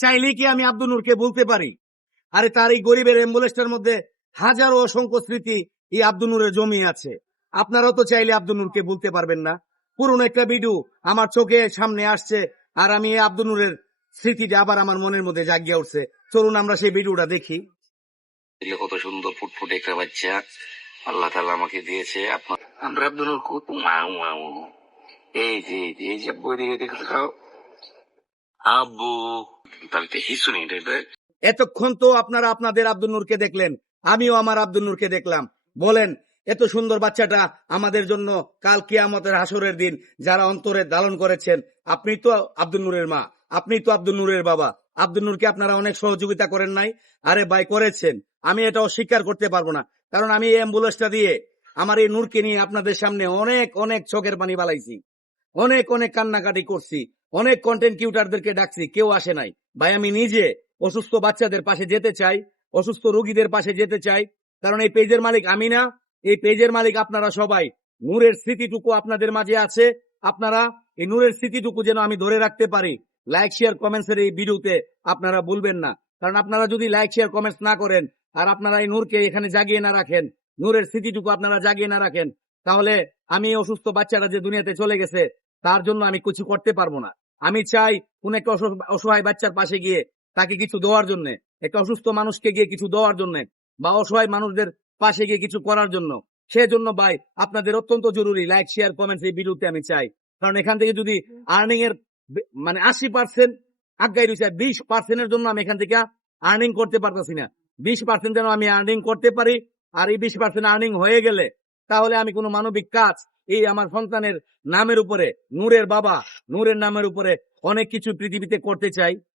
চাইলেই কি আমি আব্দুল নূরকে বলতে পারি? আরে তার এই গরিবের অ্যাম্বুলেন্সটার মধ্যে হাজারো অসংখ্য স্মৃতি এই আব্দুল নূরের জমি আছে। আপনারাও তো চাইলে আব্দুল নূরকে বলতে পারবেন না? পুরনো একটা ভিডিও আমার চোখের সামনে আসছে, আর আমি এই আব্দুল নূরের স্মৃতিটা আবার আমার মনের মধ্যে জাগিয়ে উঠছে। চলুন আমরা সেই ভিডিওটা দেখি। কত সুন্দর ফুটফুটে একটা বাচ্চা আল্লাহ তাআলা আমাকে দিয়েছে। আমরা আব্দুল নূর কত মাউ মাউ, এই যে বই দিকে দেখে খাও আব্বু, তাহলে হিসু নেই। এতক্ষণ তো আপনারা আপনাদের আব্দুল নূরকে দেখলেন, আমিও আমার আব্দুল নূরকে দেখলাম। বলেন, এত সুন্দর বাচ্চাটা আমাদের জন্য কাল কিয়ামতের হাসরের দিন যারা অন্তরে লালন করেছেন, আপনি তো আব্দুল নূরের মা, আপনি তো আব্দুল নূরের বাবা। আব্দুল নূরকে আপনারা অনেক সহযোগিতা করেন নাই? আরে ভাই, করেছেন। আমি এটা অস্বীকার করতে পারবো না, কারণ আমি এই অ্যাম্বুলেন্সটা দিয়ে আমার এই নূরকে নিয়ে আপনাদের সামনে অনেক অনেক চোখের পানি বালাইছি, অনেক অনেক কান্নাকাটি করছি, অনেক কন্টেন্ট কিউটারদেরকে ডাকছি, কেউ আসে নাই। ভাই, আমি নিজে অসুস্থ বাচ্চাদের পাশে যেতে চাই, অসুস্থ রোগীদের পাশে যেতে চাই, কারণ এই পেজের মালিক আমি না, এই পেজের মালিক আপনারা সবাই। নূরের স্মৃতিটুকু আপনাদের মাঝে আছে, আপনারা এই নূরের স্মৃতিটুকু যেন আমি ধরে রাখতে পারি। লাইক শেয়ার কমেন্টস এর এই ভিডিওতে আপনারা ভুলবেন না, কারণ আপনারা যদি লাইক শেয়ার কমেন্টস না করেন, আর আপনারা এই নূরকে এখানে জাগিয়ে না রাখেন, নূরের স্মৃতিটুকু আপনারা জাগিয়ে না রাখেন, তাহলে আমি অসুস্থ বাচ্চারা যে দুনিয়াতে চলে গেছে তার জন্য আমি কিছু করতে পারবো না। আমি চাই কোন একটা অসহায় বাচ্চার পাশে গিয়ে তাকে কিছু দেওয়ার জন্য, একটা অসুস্থ মানুষকে গিয়ে কিছু দেওয়ার জন্য, বা অসহায় মানুষদের পাশে গিয়ে কিছু করার জন্য। সেজন্য ভাই, আপনাদের অত্যন্ত জরুরি লাইক শেয়ার কমেন্টস এই ভিডিওতে আমি চাই, কারণ এখান থেকে যদি আর্নিং এর মানে 80% আগাই রয়েছে, 20% এর জন্য আমি এখান থেকে আর্নিং করতে পারতেছি না। 20% যেন আমি আর্নিং করতে পারি, আর এই 20% আর্নিং হয়ে গেলে তাহলে আমি কোনো মানবিক কাজ এই আমার সন্তানের নামের উপরে, নূরের বাবা নূরের নামের উপরে অনেক কিছু পৃথিবীতে করতে চাই।